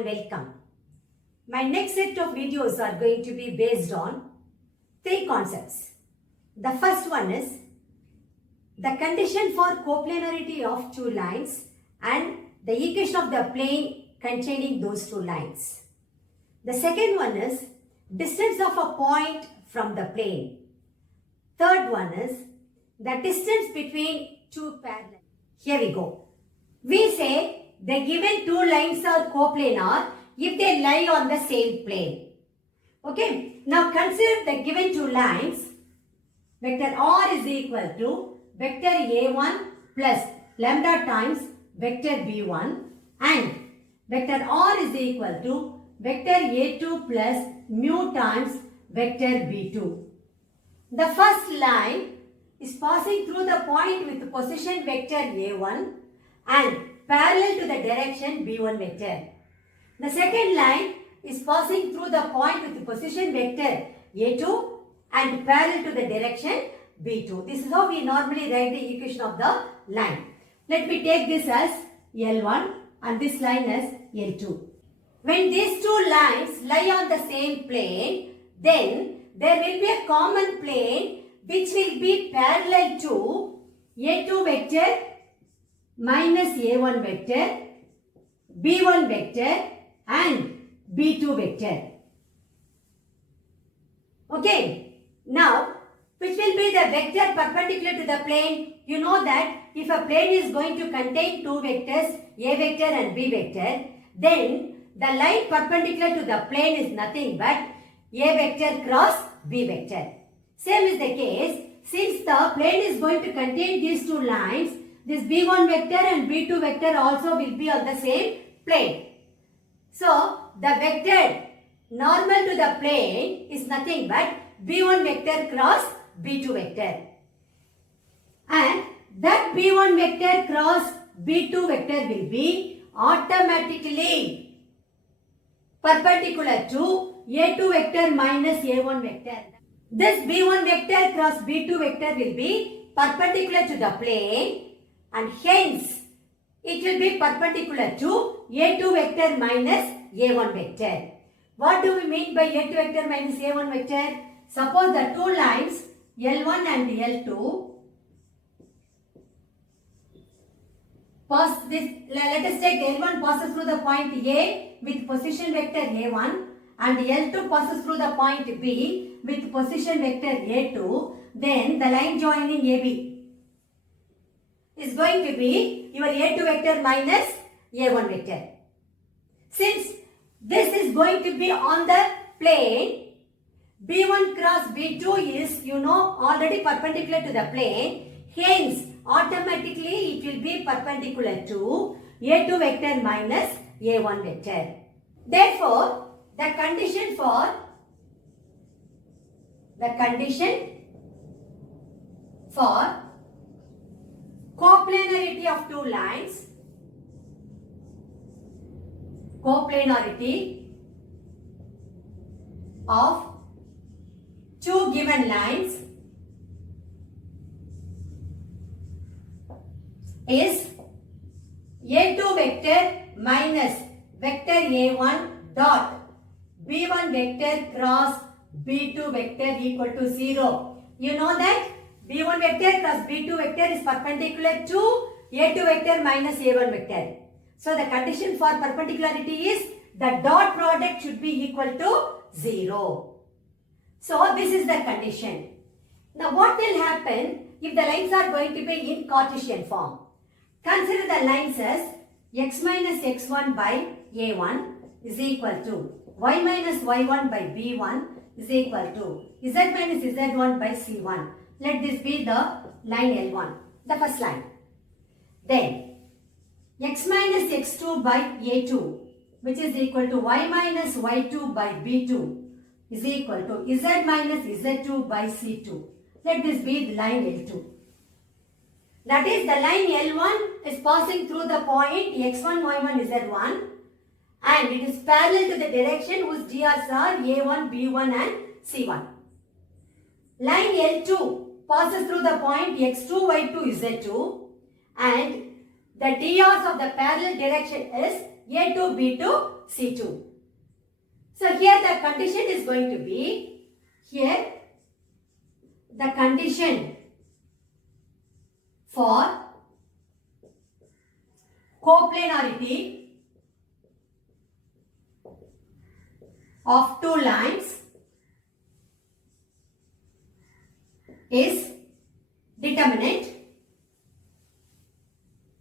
and welcome. My next set of videos are going to be based on three concepts. The first one is the condition for coplanarity of two lines and the equation of the plane containing those two lines. The second one is distance of a point from the plane. Third one is the distance between two parallel. Here we go. We say the given two lines are coplanar if they lie on the same plane. Okay. Now consider the given two lines. Vector R is equal to vector A1 plus lambda times vector B1 and vector R is equal to vector A2 plus mu times vector B2. The first line is passing through the point with the position vector A1 and parallel to the direction B1 vector. The second line is passing through the point with the position vector A2 and parallel to the direction B2. This is how we normally write the equation of the line. Let me take this as L1 and this line as L2. When these two lines lie on the same plane, then there will be a common plane which will be parallel to A2 vector minus A1 vector, B1 vector and B2 vector. Okay. Now, which will be the vector perpendicular to the plane? You know that if a plane is going to contain two vectors, A vector and B vector, then the line perpendicular to the plane is nothing but A vector cross B vector. Same is the case, since the plane is going to contain these two lines, this B1 vector and B2 vector also will be on the same plane. So, the vector normal to the plane is nothing but B1 vector cross B2 vector. And that B1 vector cross B2 vector will be automatically perpendicular to A2 vector minus A1 vector. This B1 vector cross B2 vector will be perpendicular to the plane and hence it will be perpendicular to A2 vector minus A1 vector. What do we mean by A2 vector minus A1 vector? Suppose the two lines L1 and L2 pass this, let us take L1 passes through the point A with position vector A1 and L2 passes through the point B with position vector A2, then the line joining AB is going to be your A2 vector minus A1 vector. Since this is going to be on the plane, B1 cross B2 is, already perpendicular to the plane. Hence, automatically it will be perpendicular to A2 vector minus A1 vector. Therefore, the condition for coplanarity of two lines, coplanarity of two given lines is A2 vector minus vector A1 dot B1 vector cross B2 vector equal to 0. You know that B1 vector cross B2 vector is perpendicular to A2 vector minus A1 vector. So the condition for perpendicularity is the dot product should be equal to 0. So this is the condition. Now what will happen if the lines are going to be in Cartesian form? Consider the lines as x minus x1 by A1 is equal to y minus y1 by B1 is equal to z minus z1 by C1. Let this be the line L1, the first line. Then x minus x2 by A2 which is equal to y minus y2 by B2 is equal to z minus z2 by C2. Let this be the line L2. That is, the line L1 is passing through the point x1, y1, z1 and it is parallel to the direction whose DRs are A1, B1 and C1. Line L2 passes through the point x2, y2, z2 and the DRs of the parallel direction is A2, B2, C2. So here the condition is going to be, here the condition for coplanarity of two lines is determinant.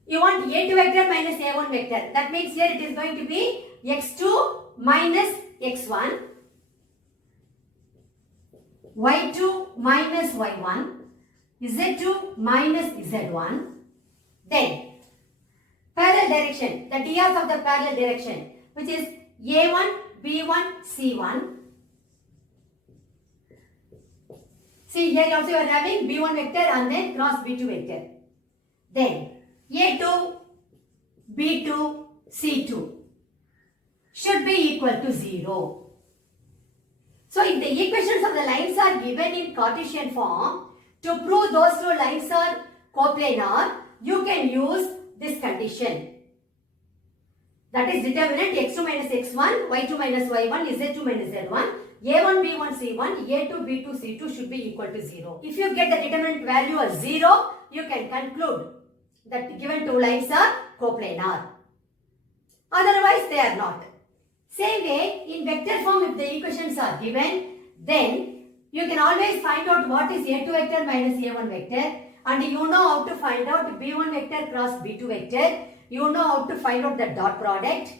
You want A2 vector minus A1 vector. That means here it is going to be x2 minus x1, y2 minus y1, z2 minus z1. Then parallel direction, the d's of the parallel direction, which is A1, B1, C1. See, here also you are having B1 vector and then cross B2 vector. Then A2, B2, C2 should be equal to 0. So if the equations of the lines are given in Cartesian form, to prove those two lines are coplanar, you can use this condition. That is determinant x2 minus x1, y2 minus y1, z2 minus z1, a1, b1, c1, a2, b2, c2 should be equal to 0. If you get the determinant value as 0, you can conclude that the given two lines are coplanar. Otherwise, they are not. Same way, in vector form, if the equations are given, then you can always find out what is a2 vector minus a1 vector, and you know how to find out b1 vector cross b2 vector. You know how to find out the dot product.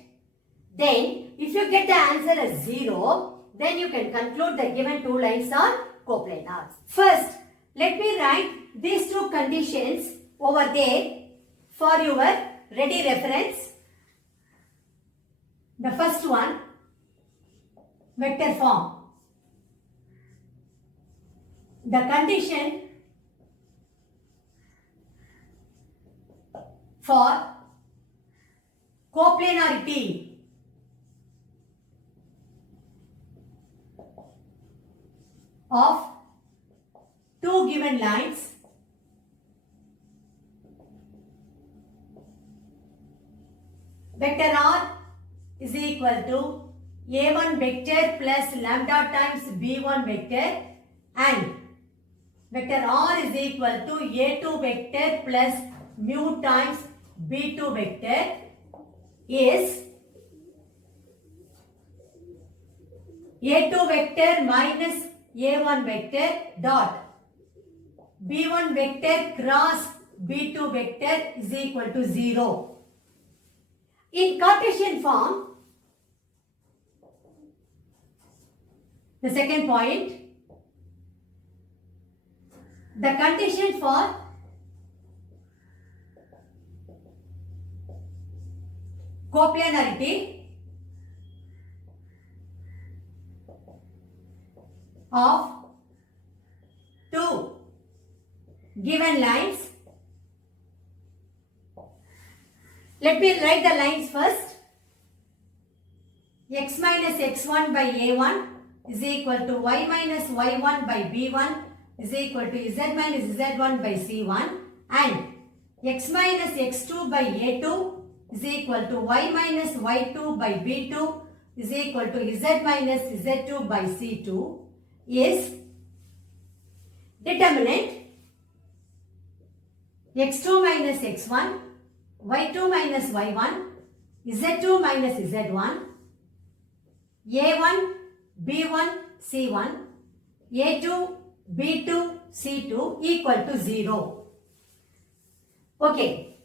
Then, if you get the answer as 0, then you can conclude the given two lines are coplanar. First, let me write these two conditions over there for your ready reference. The first one, vector form. The condition for coplanarity of two given lines vector r is equal to a1 vector plus lambda times b1 vector, and vector r is equal to a2 vector plus mu times b2 vector is a2 vector minus a1 vector dot b1 vector cross b2 vector is equal to 0. In Cartesian form, the second point, the condition for coplanarity of two given lines. Let me write the lines first. X minus x1 by a1 is equal to y minus y1 by b1 is equal to z minus z1 by c1, and x minus x2 by a2 is equal to y minus y2 by b2 is equal to z minus z2 by c2 is determinant x2 minus x1, y2 minus y1, z2 minus z1, a1, b1, c1, a2, b2, c2 equal to 0. Okay.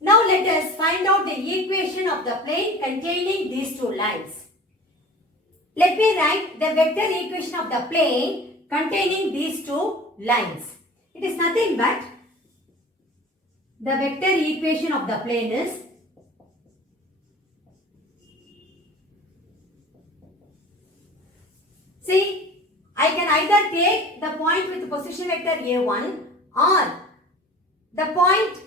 Now let us find out the equation of the plane containing these two lines. Let me write the vector equation of the plane containing these two lines. It is nothing but the vector equation of the plane is see, I can either take the point with position vector a1 or the point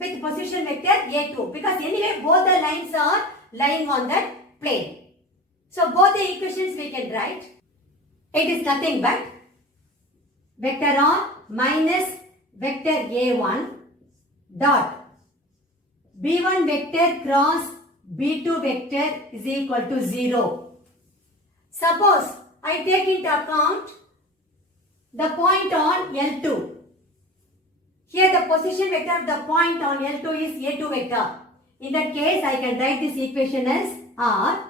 with position vector a2, because anyway both the lines are lying on that plane. So both the equations we can write. It is nothing but vector r minus vector a1 dot b1 vector cross B2 vector is equal to 0. Suppose I take into account the point on L2. Here the position vector of the point on L2 is A2 vector. In that case, I can write this equation as R.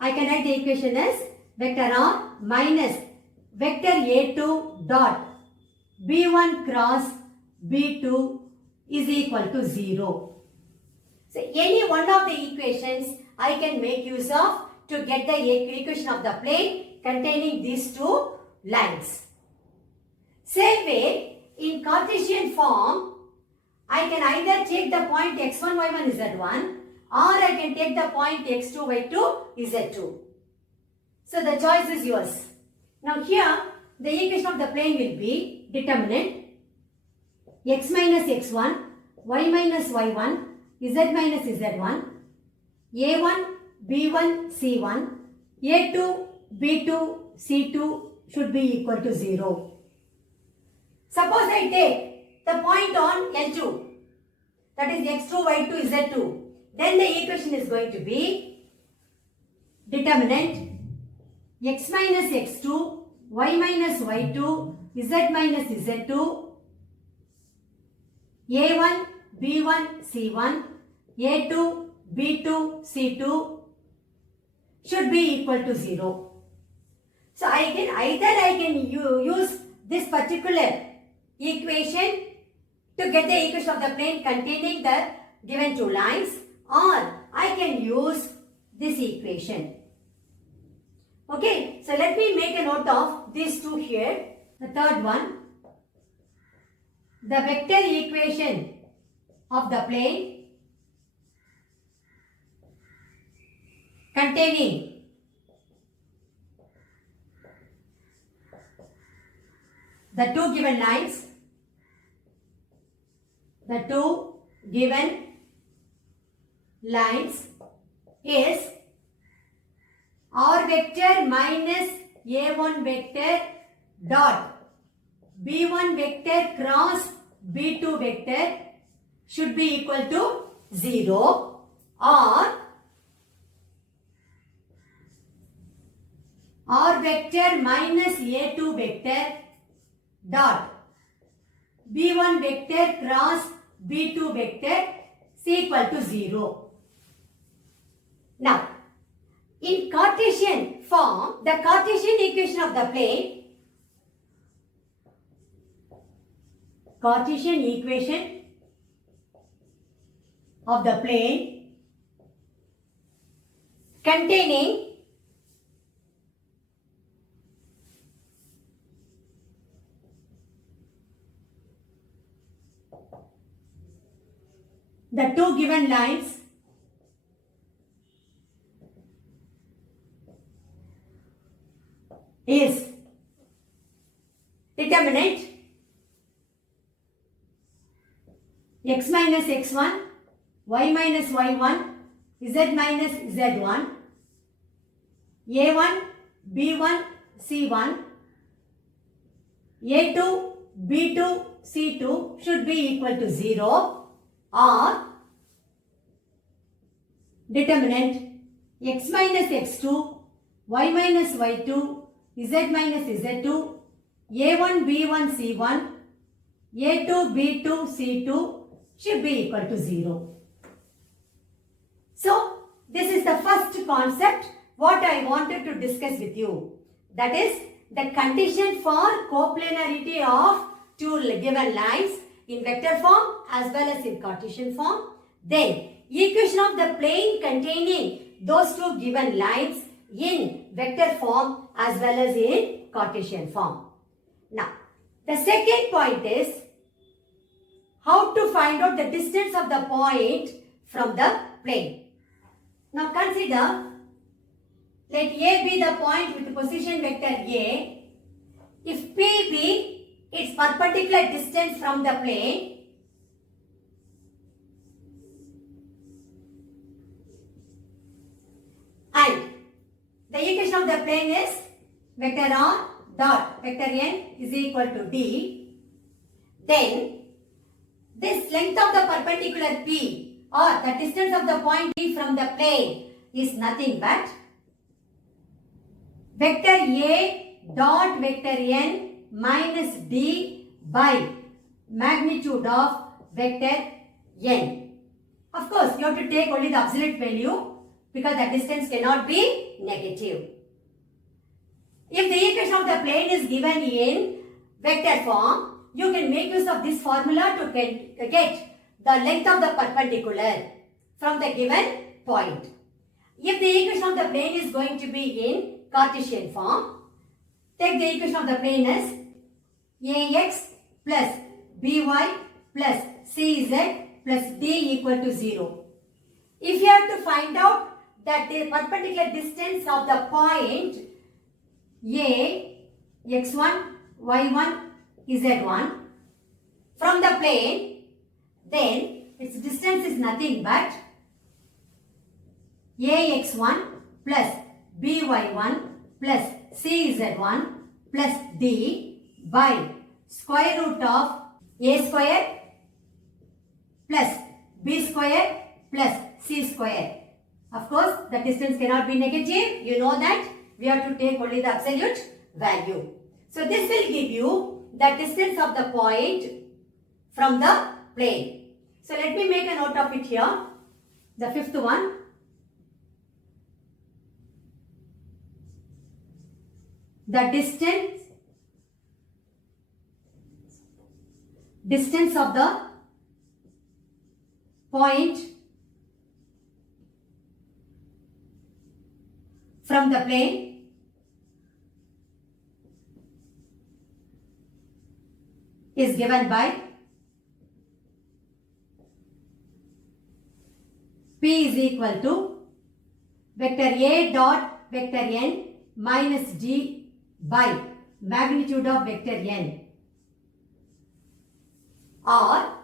I can write the equation as vector R minus vector A2 dot B1 cross B2 is equal to 0. So any one of the equations I can make use of to get the equation of the plane containing these two lines. Same way, in Cartesian form, I can either take the point x1, y1, z1 or I can take the point x2, y2, z2. So the choice is yours. Now here, the equation of the plane will be determinant x minus x1, y minus y1, z minus z1, a1, b1, c1, a2, b2, c2 should be equal to 0. Suppose I take the point on L2, that is x2, y2, z2, then the equation is going to be determinant x minus x2, y minus y2, z minus z2, a1, b1, c1, a2, b2, c2 should be equal to 0. So I can use this particular equation to get the equation of the plane containing the given two lines, or I can use this equation. Okay, so let me make a note of these two here. The third one, the vector equation of the plane containing the two given lines, is R vector minus A1 vector dot B1 vector cross B2 vector should be equal to 0, or R vector minus A2 vector dot B1 vector cross B2 vector is equal to 0. Now, in Cartesian form, the Cartesian equation of the plane, containing the two given lines is determinant x minus x1, y minus y1, z minus z1, a1, b1, c1, a2, b2, c2 should be equal to 0, or determinant x minus x2, y minus y2, z minus z2, a1, b1, c1, a2, b2, c2 should be equal to 0. So, this is the first concept what I wanted to discuss with you. That is the condition for coplanarity of two given lines in vector form as well as in Cartesian form. Then, equation of the plane containing those two given lines in vector form as well as in Cartesian form. Now, the second point is how to find out the distance of the point from the plane. Now, consider, let A be the point with position vector A. If P be its perpendicular distance from the plane, and the equation of the plane is vector R dot vector N is equal to D, then this length of the perpendicular P or the distance of the point P from the plane is nothing but vector A dot vector n minus d by magnitude of vector n. Of course, you have to take only the absolute value because the distance cannot be negative. If the equation of the plane is given in vector form, you can make use of this formula to get the length of the perpendicular from the given point. If the equation of the plane is going to be in Cartesian form, take the equation of the plane as ax plus by plus cz plus d equal to 0. If you have to find out that the perpendicular distance of the point A, x1, y1, z1 from the plane, then its distance is nothing but ax1 plus by1 plus cz1 plus d by square root of a square plus b square plus c square. Of course, the distance cannot be negative. You know that. We have to take only the absolute value. So this will give you the distance of the point from the plane. So let me make a note of it here. The fifth one. The distance of the point from the plane is given by P is equal to vector A dot vector n minus d by magnitude of vector n, or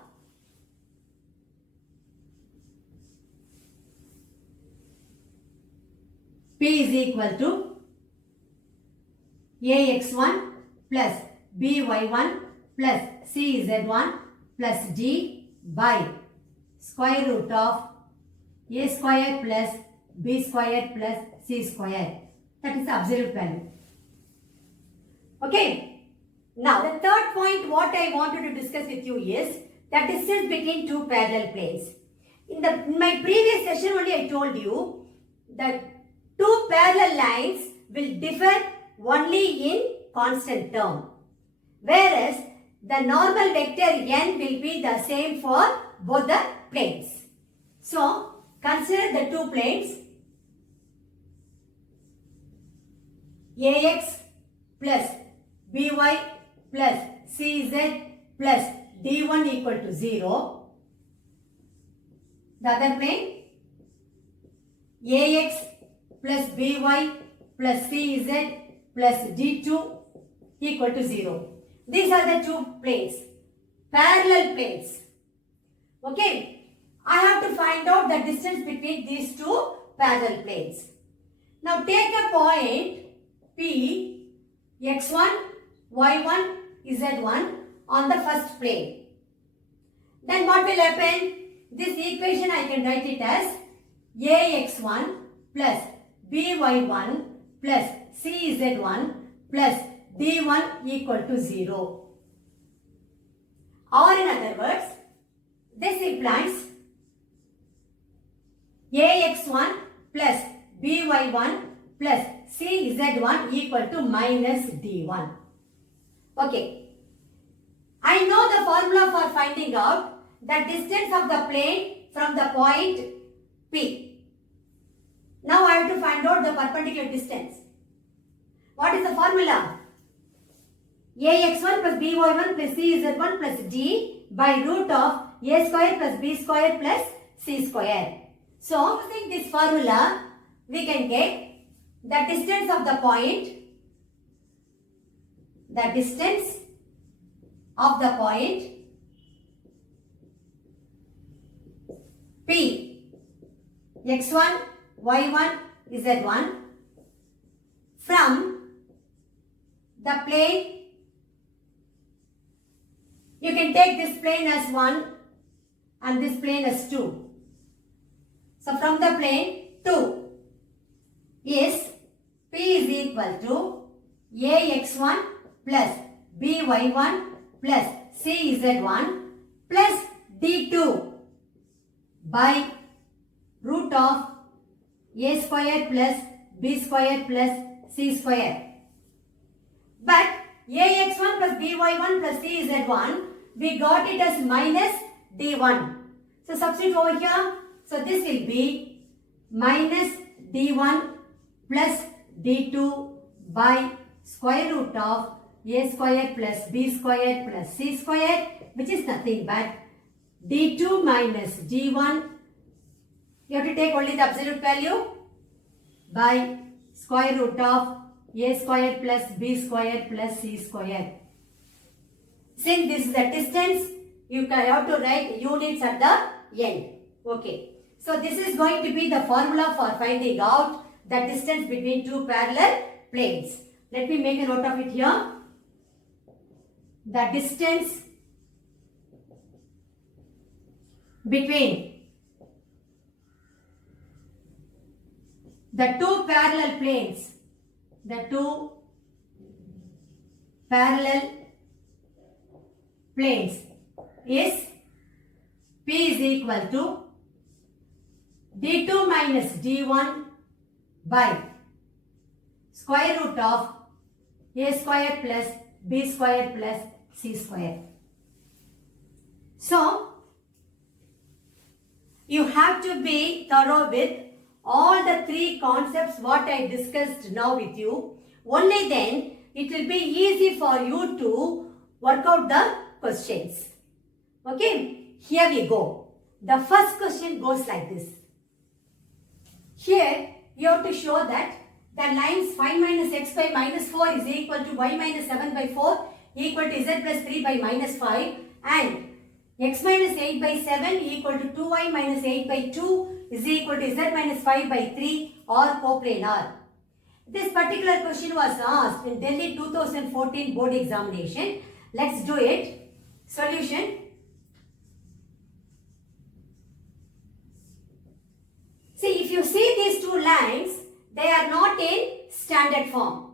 P is equal to ax1 plus by1 plus cz1 plus d by square root of a square plus b square plus c square. That is the absolute value. Okay. Now the third point what I wanted to discuss with you is the distance between two parallel planes. In my previous session only I told you that two parallel lines will differ only in constant term, whereas the normal vector n will be the same for both the planes. So consider the two planes ax plus by plus cz plus d1 equal to 0. The other plane ax plus by plus cz plus d2 equal to 0. These are the two planes, parallel planes. Okay, I have to find out the distance between these two parallel planes. Now take a point P, x1, y1, z1 on the first plane. Then what will happen? This equation I can write it as ax1 plus by1 plus cz1 plus d1 equal to 0. Or in other words, this implies ax1 plus by1 plus cz1 equal to minus d1. Okay. I know the formula for finding out the distance of the plane from the point P. Now I have to find out the perpendicular distance. What is the formula? ax1 plus by1 plus cz1 plus d by root of a square plus b square plus c square. So using this formula, we can get the distance of the point, P, x1, y1, z1 from the plane. You can take this plane as 1 and this plane as 2. So from the plane 2 is P is equal to AX1 plus BY1 plus CZ1 plus D2 by root of A square plus B square plus C square. But AX1 plus BY1 plus CZ1, we got it as minus D1. So substitute over here. So this will be minus D1 plus D2 by square root of A square plus B square plus C square, which is nothing but D2 minus D1. You have to take only the absolute value by square root of A square plus B square plus C square. Since this is the distance, you have to write units at the end. Okay. So this is going to be the formula for finding out the distance between two parallel planes. Let me make a note of it here. The distance between the two parallel planes, is P is equal to D2 minus D1 by square root of A square plus B square plus C square. So, you have to be thorough with all the three concepts what I discussed now with you. Only then it will be easy for you to work out the questions. Okay, here we go. The first question goes like this. Here you have to show that the lines 5 minus x by minus 4 is equal to y minus 7 by 4 equal to z plus 3 by minus 5 and x minus 8 by 7 equal to 2y minus 8 by 2 is equal to z minus 5 by 3 are coplanar. This particular question was asked in Delhi 2014 board examination. Let's do it. Solution. See, if you see these two lines, they are not in standard form.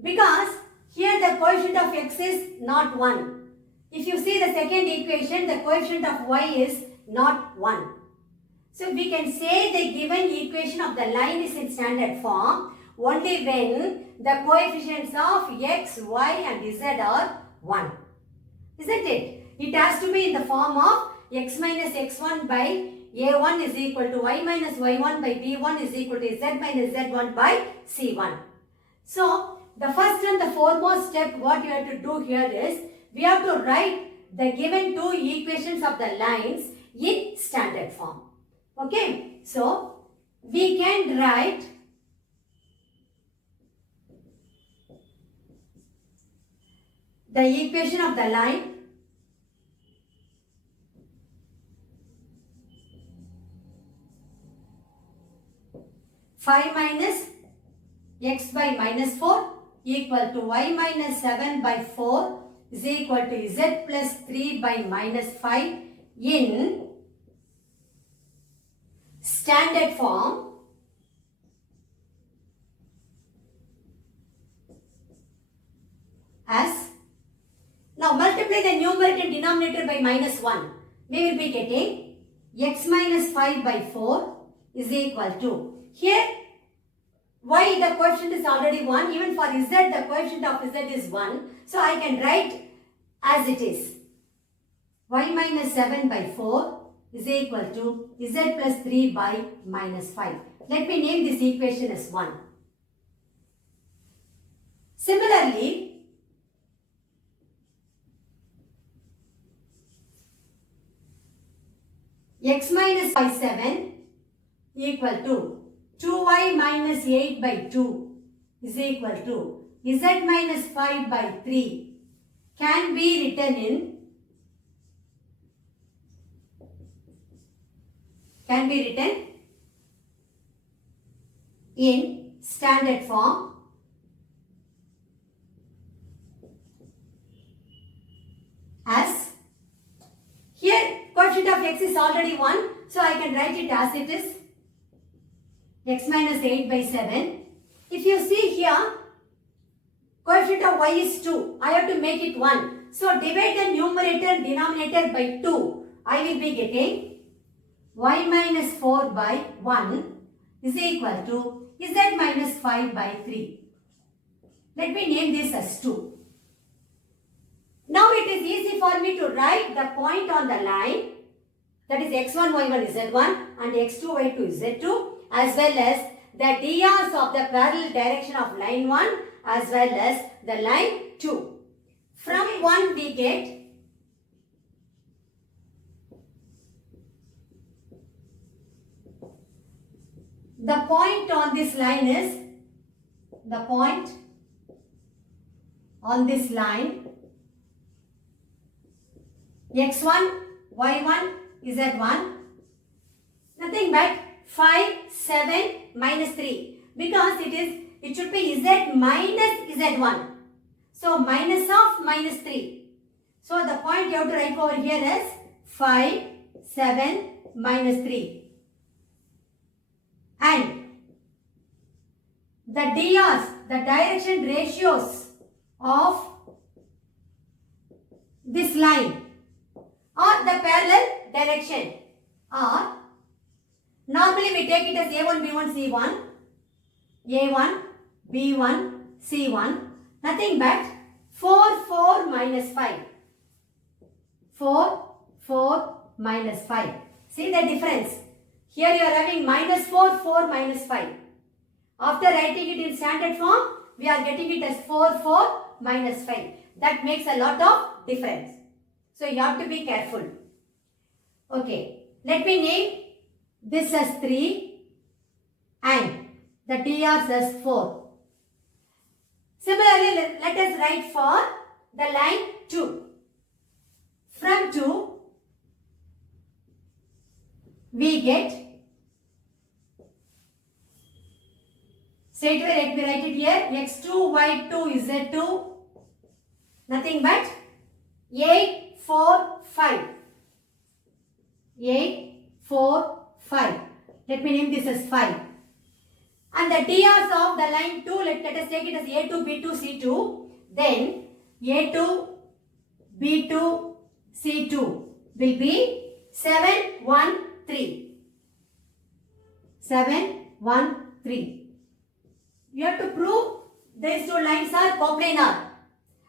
Because here the coefficient of x is not 1. If you see the second equation, the coefficient of y is not 1. So we can say the given equation of the line is in standard form only when the coefficients of x, y and z are 1. Isn't it? It has to be in the form of x minus x1 by a1 is equal to y minus y1 by b1 is equal to z minus z1 by c1. So, the first and the foremost step what you have to do here is we have to write the given two equations of the lines in standard form. Okay. So, we can write the equation of the line Five minus x by minus 4 equal to y minus 7 by 4 is equal to z plus 3 by minus 5 in standard form as. Now multiply the numerator and denominator by minus 1. We will be getting x minus 5 by 4 is equal to. Here, y the coefficient is already 1. Even for z, the coefficient of z is 1. So, I can write as it is. Y minus 7 by 4 is equal to z plus 3 by minus 5. Let me name this equation as 1. Similarly, x minus by 7 equal to 2y minus 8 by 2 is equal to z minus 5 by 3 can be written in standard form as. Here coefficient of x is already 1. So I can write it as it is. X minus 8 by 7. If you see here, coefficient of y is 2. I have to make it 1. So divide the numerator and denominator by 2. I will be getting y minus 4 by 1 is equal to z minus 5 by 3. Let me name this as 2. Now it is easy for me to write the point on the line, that is x1, y1 is z1 and x2, y2 is z2, as well as the drs of the parallel direction of line 1 as well as the line 2. From 1 we get the point on this line is, the point on this line x1, y1 is z1, nothing but 5, 7 minus 3, because it should be z minus z1. So minus of minus 3. So the point you have to write over here is 5, 7 minus 3. And the DRs, the direction ratios of this line or the parallel direction are, normally we take it as A1, B1, C1, A1, B1, C1, nothing but 4, 4 minus 5. 4, 4 minus 5. See the difference? Here you are having minus 4, 4 minus 5. After writing it in standard form, we are getting it as 4, 4 minus 5. That makes a lot of difference. So you have to be careful. Okay, let me name this as 3 and the DRs as 4. Similarly, let us write for the line 2. From 2, we get, straight away let me write it here, x2, y2 is z2, nothing but 8, 4, 5. 8, 4, 5. Let me name this as 5. And the DRs of the line 2, let us take it as A2, B2, C2. Then A2, B2, C2 will be 7, 1, 3. 7, 1, 3. You have to prove these two lines are coplanar.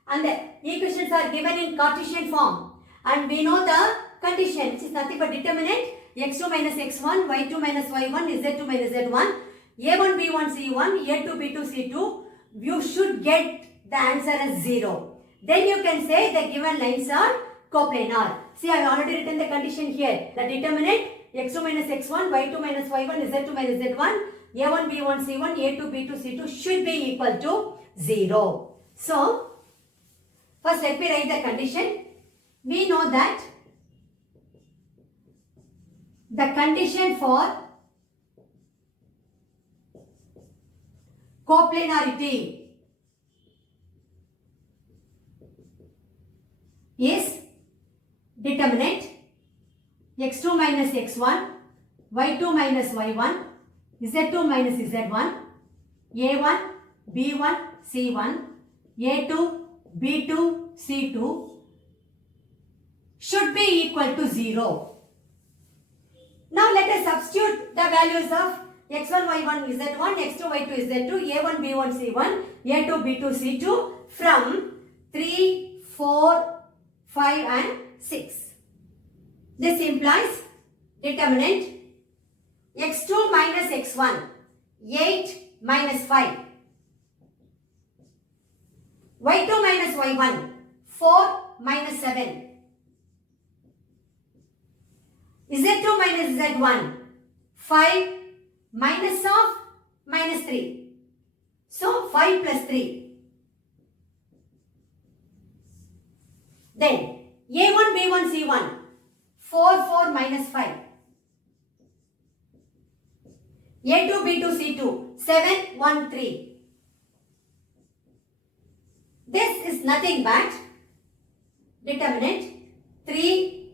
And the equations are given in Cartesian form. And we know the condition, which is nothing but determinant x2 minus x1, y2 minus y1, z2 minus z1, a1, b1, c1, a2, b2, c2. You should get the answer as 0. Then you can say the given lines are coplanar. See, I have already written the condition here. The determinant x2 minus x1, y2 minus y1, z2 minus z1, a1, b1, c1, a2, b2, c2 should be equal to 0. So, first let me write the condition. We know that the condition for coplanarity is determinant x2 minus x1, y2 minus y1, z2 minus z1, a1, b1, c1, a2, b2, c2 should be equal to 0. Now let us substitute the values of x1, y1 is z1, x2, y2 is z2, a1, b1, c1, a2, b2, c2 from 3, 4, 5 and 6. This implies determinant x2 minus x1, 8 minus 5, y2 minus y1, 4 minus 7, z2 minus z1, 5 minus of minus 3. So 5 plus 3. Then a1, b1, c1, 4, 4 minus 5. a2, b2, c2, 7, 1, 3. This is nothing but determinant 3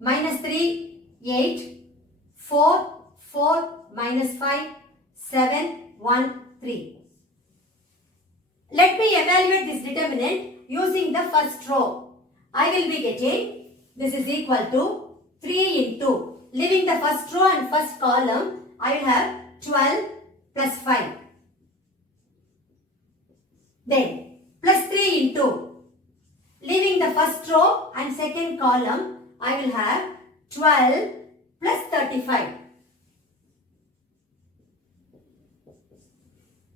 minus 3, 8 4, 4 minus 5, 7, 1, 3. Let me evaluate this determinant using the first row. I will be getting this is equal to 3 into. Leaving the first row and first column, I will have 12 plus 5. Then plus 3 into. Leaving the first row and second column, I will have 12 plus 35.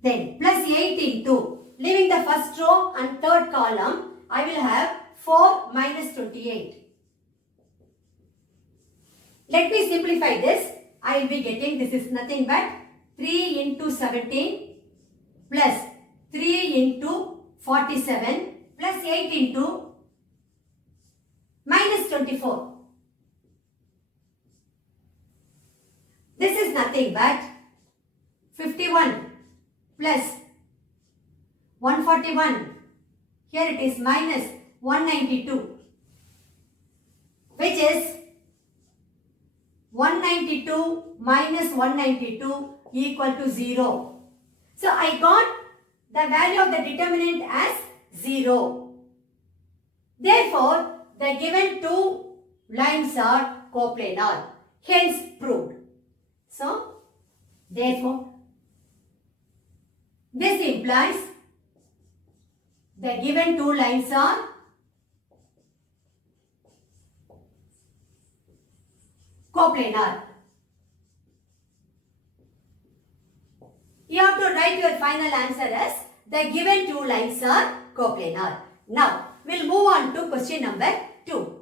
Then plus 8 into. Leaving the first row and third column, I will have 4 minus 28. Let me simplify this. I will be getting this is nothing but 3 into 17 plus 3 into 47 plus 8 into minus 24. This is nothing but 51 plus 141. Here it is minus 192, which is 192 minus 192 equal to 0. So I got the value of the determinant as 0. Therefore, the given two lines are coplanar, hence proved. So, therefore, this implies the given two lines are coplanar. You have to write your final answer as the given two lines are coplanar. Now, we'll move on to question number 2.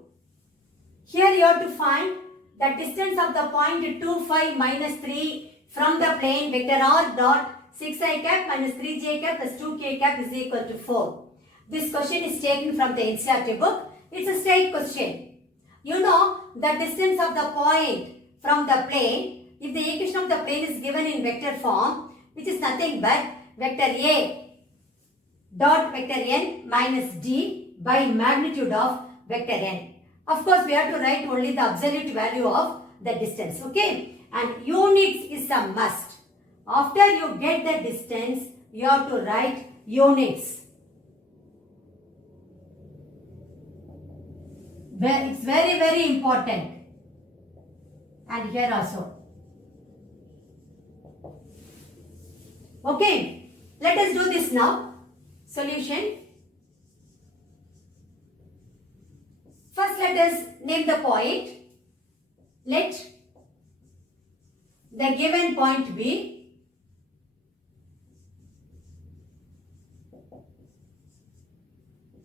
Here you have to find the distance of the point 2, 5 minus 3 from the plane vector r dot 6i cap minus 3j cap plus 2k cap is equal to 4. This question is taken from the NCERT book. It's a straight question. You know the distance of the point from the plane, if the equation of the plane is given in vector form, which is nothing but vector A dot vector n minus d by magnitude of vector n. Of course, we have to write only the absolute value of the distance, okay? And units is a must. After you get the distance, you have to write units. It's very, very important. And here also. Okay, let us do this now. Solution. First, let us name the point. Let the given point be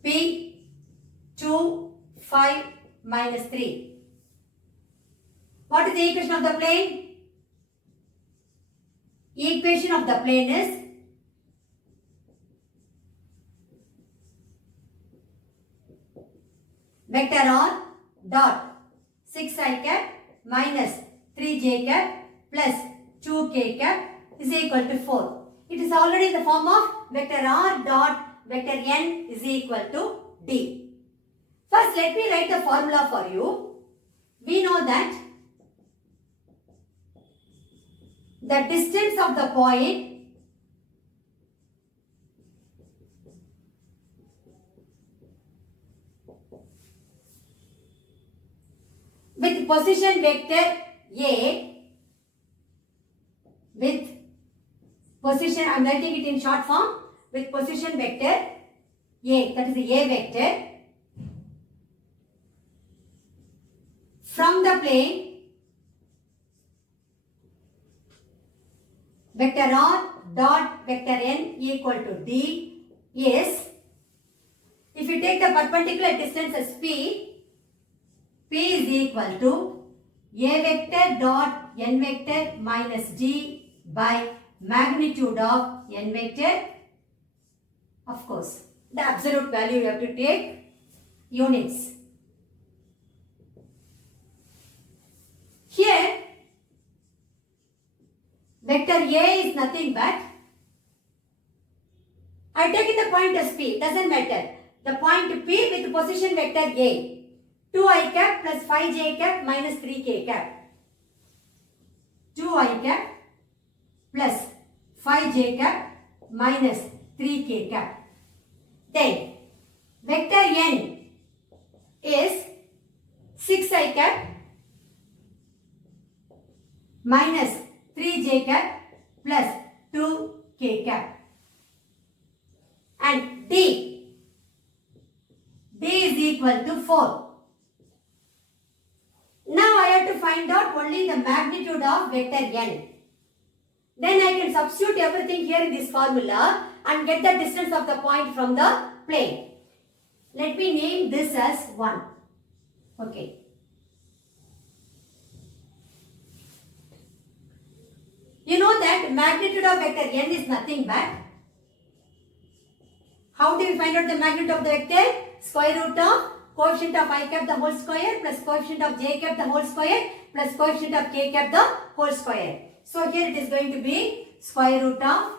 P 2, 5 minus 3. What is the equation of the plane? Equation of the plane is vector r dot 6i cap minus 3j cap plus 2k cap is equal to 4. It is already in the form of vector r dot vector n is equal to d. First, let me write the formula for you. We know that the distance of the point with position vector A, with position, I am writing it in short form, with position vector A, that is the A vector, from the plane vector r dot vector n equal to d is, if you take the perpendicular distance as P is equal to A vector dot n vector minus d by magnitude of n vector. Of course, the absolute value you have to take units. Here, vector A is nothing but, I take the point as P, doesn't matter. The point P with position vector A, 2i cap plus 5j cap minus 3k cap. 2i cap plus 5j cap minus 3k cap. Then vector n is 6i cap minus 3j cap plus 2k cap. And D is equal to 4. Now I have to find out only the magnitude of vector n. Then I can substitute everything here in this formula and get the distance of the point from the plane. Let me name this as 1. Okay. You know that magnitude of vector n is nothing but, how do we find out the magnitude of the vector? Square root of coefficient of I cap the whole square plus coefficient of j cap the whole square plus coefficient of k cap the whole square. So here it is going to be square root of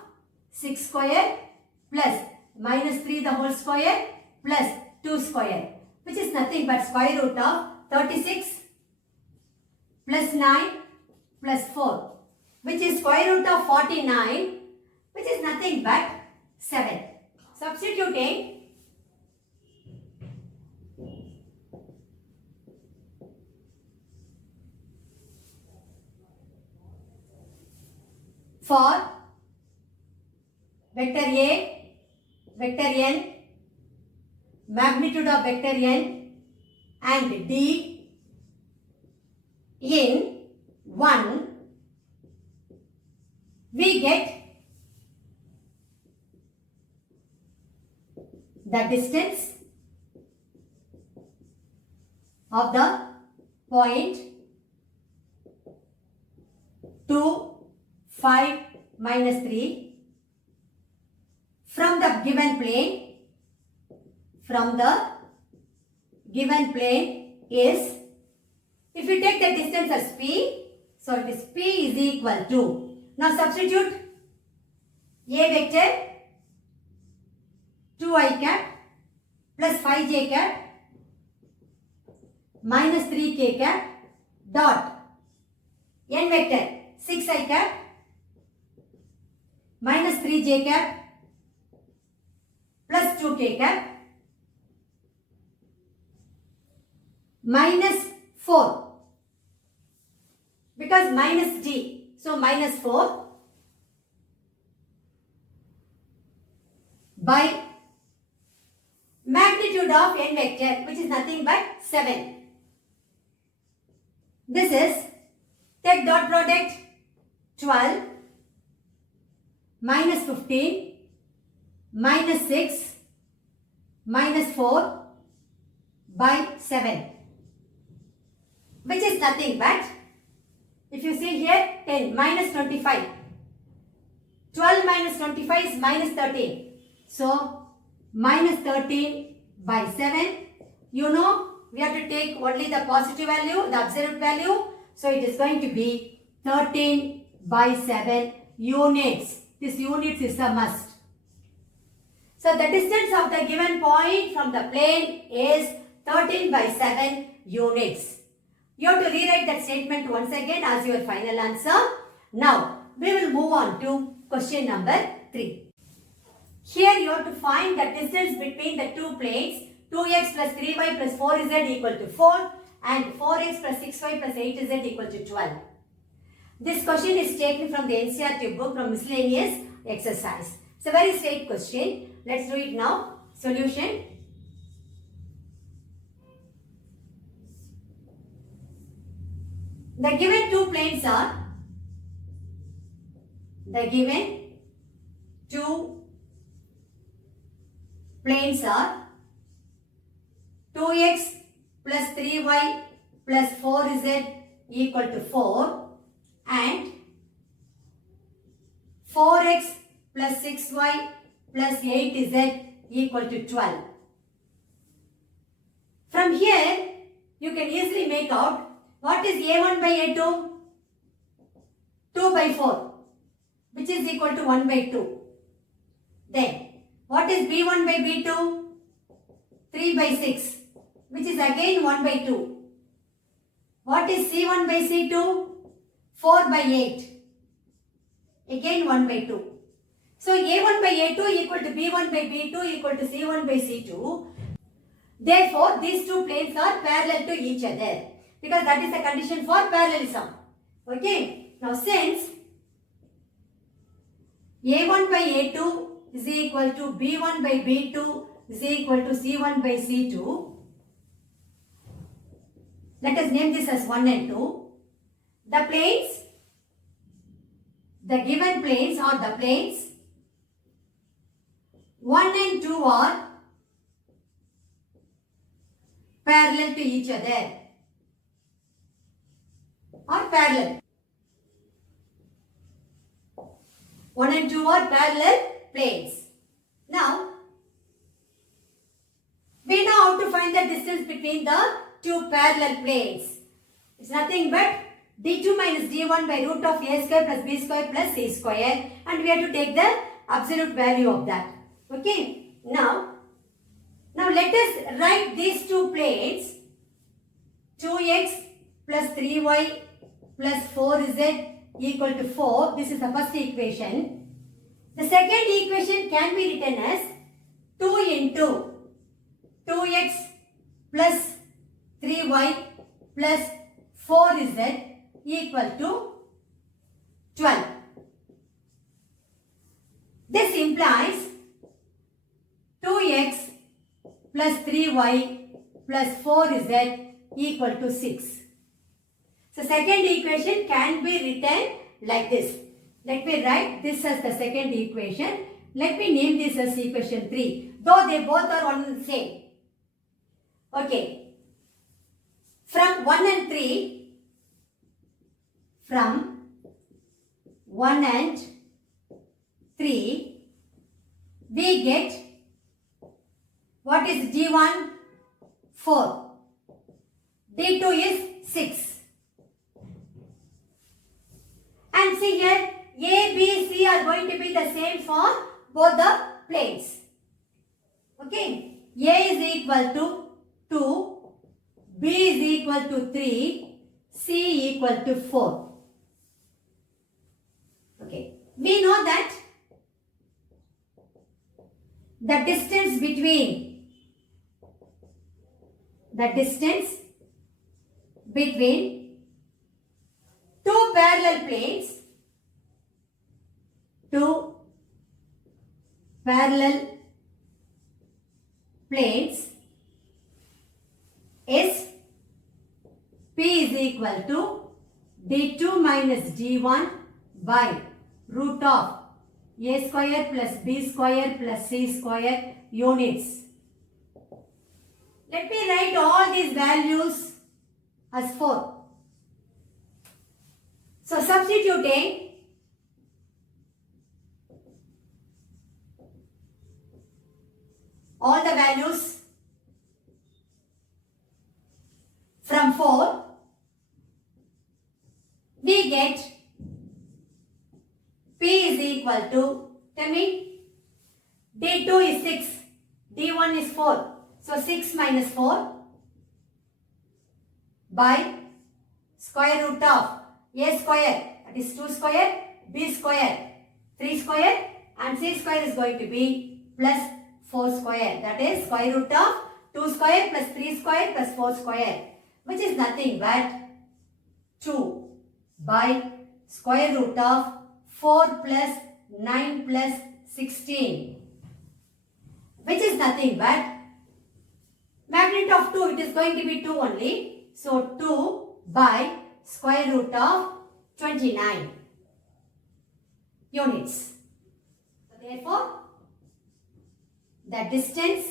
6 square plus minus 3 the whole square plus 2 square, which is nothing but square root of 36 plus 9 plus 4, which is square root of 49, which is nothing but 7. Substituting, for vector A, vector n, magnitude of vector n and D in 1, we get the distance of the point 2, 5 minus 3 from the given plane. From the given plane is, if you take the distance as p, so it is p is equal to, now substitute A vector 2i cap plus 5j cap minus 3k cap dot n vector 6i cap minus 3j cap plus 2k cap minus 4, because minus d, so minus 4 by magnitude of n vector, which is nothing but 7. This is, take dot product, 12 minus 15 minus 6 minus 4 by 7, which is nothing but, if you see here, 10 minus 25. 12 minus 25 is minus 13. So, minus 13 by 7. You know, we have to take only the positive value, the absolute value. So, it is going to be 13 by 7 units. This units is a must. So, the distance of the given point from the plane is 13 by 7 units. You have to rewrite that statement once again as your final answer. Now, we will move on to question number 3. Here you have to find the distance between the two planes, 2x plus 3y plus 4z equal to 4 and 4x plus 6y plus 8z equal to 12. This question is taken from the NCERT book from miscellaneous exercise. It's a very straight question. Let's do it now. Solution. The given two planes are, the given two planes are 2x plus 3y plus 4z equal to 4 and 4x plus 6y plus 8z equal to 12. From here, you can easily make out what is a1 by a2? 2 by 4, which is equal to 1 by 2. Then, what is b1 by b2? 3 by 6, which is again 1 by 2. What is c1 by c2? 4 by 8. Again 1 by 2. So A1 by A2 equal to B1 by B2 equal to C1 by C2. Therefore, these two planes are parallel to each other. Because that is the condition for parallelism. Okay. Now since A1 by A2 is equal to B1 by B2 is equal to C1 by C2. Let us name this as 1 and 2. The planes, the given planes or the planes 1 and 2 are parallel to each other or parallel. 1 and 2 are parallel planes. Now, we know how to find the distance between the two parallel planes. It's nothing but d2 minus d1 by root of a square plus b square plus c square, and we have to take the absolute value of that. Okay. Now let us write these two planes 2x plus 3y plus 4z equal to 4. This is the first equation. The second equation can be written as 2 into 2x plus 3y plus 4z equal to 12. This implies 2x plus 3y plus 4z equal to 6. So second equation can be written like this. Let me write this as the second equation. Let me name this as equation 3. Though they both are one and the same. Okay. From 1 and 3, from 1 and 3, we get what is d1? 4. d2 is 6. And see here, A, B, C are going to be the same for both the planes. Okay. A is equal to 2, B is equal to 3, C equal to 4. Okay. We know that the distance between two parallel planes is P is equal to d2 minus d1 by root of a square plus b square plus c square units. Let me write all these values as 4. So substituting all the values from 4, we get P is equal to, tell me, d2 is 6, d1 is 4. So 6 minus 4 by square root of a square, that is 2 square, b square, 3 square, and c square is going to be plus 4 square. That is square root of 2 square plus 3 square plus 4 square, which is nothing but 2 by square root of 4 plus 9 plus 16, which is nothing but magnitude of 2, it is going to be 2 only. So 2 by square root of 29 units. Therefore, the distance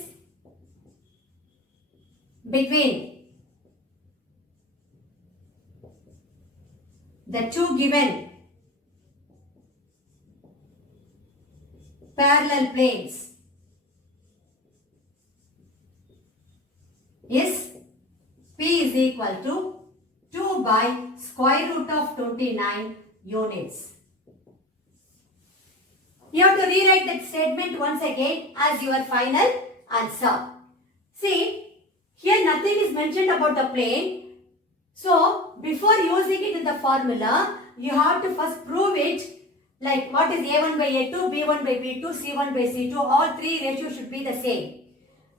between the two given parallel planes is P is equal to 2 by square root of 29 units. You have to rewrite that statement once again as your final answer. See, here nothing is mentioned about the plane. So, before using it in the formula, you have to first prove it, like what is A1 by A2, B1 by B2, C1 by C2, all three ratios should be the same.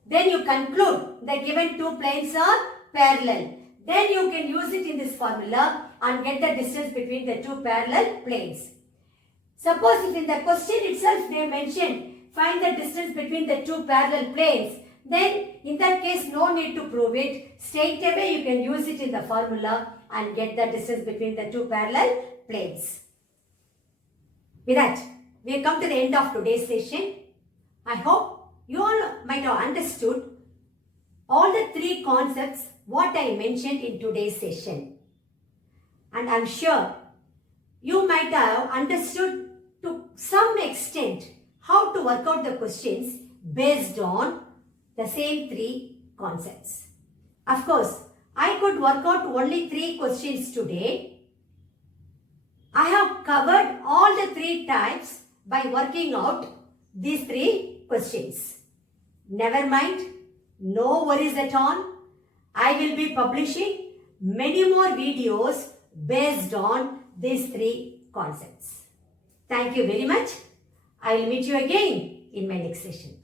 Then you conclude the given two planes are parallel. Then you can use it in this formula and get the distance between the two parallel planes. Suppose if in the question itself they mentioned find the distance between the two parallel planes, then in that case no need to prove it. Straight away you can use it in the formula and get the distance between the two parallel planes. With that, we have come to the end of today's session. I hope you all might have understood all the three concepts what I mentioned in today's session. And I am sure you might have understood to some extent how to work out the questions based on the same three concepts. Of course, I could work out only 3 questions today. I have covered all the 3 types by working out these 3 questions. Never mind, no worries at all. I will be publishing many more videos based on these 3 concepts. Thank you very much. I will meet you again in my next session.